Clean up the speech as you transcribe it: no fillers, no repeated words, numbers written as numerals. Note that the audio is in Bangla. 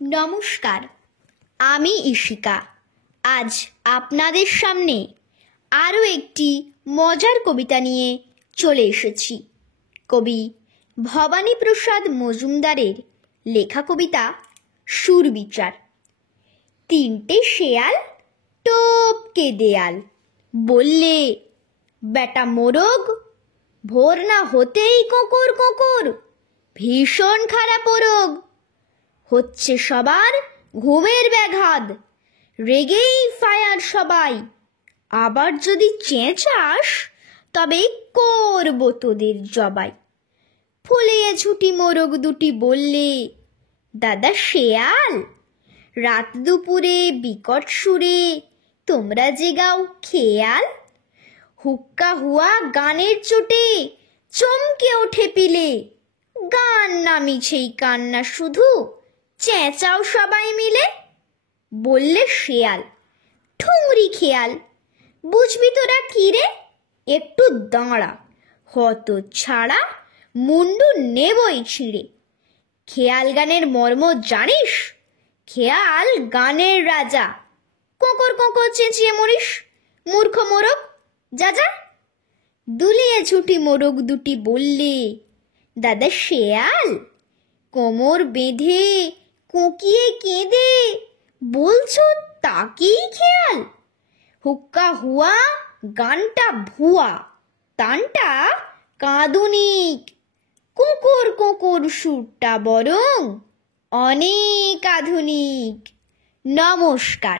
নমস্কার, আমি ইশিকা। আজ আপনাদের সামনে আরও একটি মজার কবিতা নিয়ে চলে এসেছি। কবি ভবানীপ্রসাদ মজুমদারের লেখা কবিতা সুরবিচার। তিনটে শেয়াল টপকে দেয়াল, বললে বেটা মোরগ, ভোর না হতেই কোকর কোকর, ভীষণ খারাপ রোগ। হচ্ছে সবার ঘুমের ব্যাঘাত, রেগেই ফায়ার সবাই। আবার যদি চেঁচাস তবে করব তোদের জবাই। ফুলিয়ে ঝুটি মোরগ দুটি বললে, দাদা শেয়াল, রাত দুপুরে বিকট সুরে তোমরা যে গাও খেয়াল। হুক্কা হুয়া গানের চোটে চমকে ওঠে পিলে, গান না মিছেই কান্না শুধু, চেঁচাও সবাই মিলে। বললে শেয়াল, ঠুংরি খেয়াল, বুঝবি তোরা কি রে, একটু দাঁড়া, হত ছাড়া মুন্ডু নেবই ছিঁড়ে। খেয়াল গানের মর্ম জানিস, খেয়াল গানের রাজা। কোকর কোকর চেঁচিয়ে মরিস, মূর্খ মোরগ, যা যা। দুলিয়ে ঝুটি মোরগ দুটি বললে, দাদা শেয়াল, কোমর বেঁধে কোকিয়ে কেঁদে বলছো তাকেই খেয়াল। হুক্কা হুয়া গানটা ভুয়া, তানটা কাঁদুনিক, কোকর কোকর সুরটা বরং অনেক আধুনিক। নমস্কার।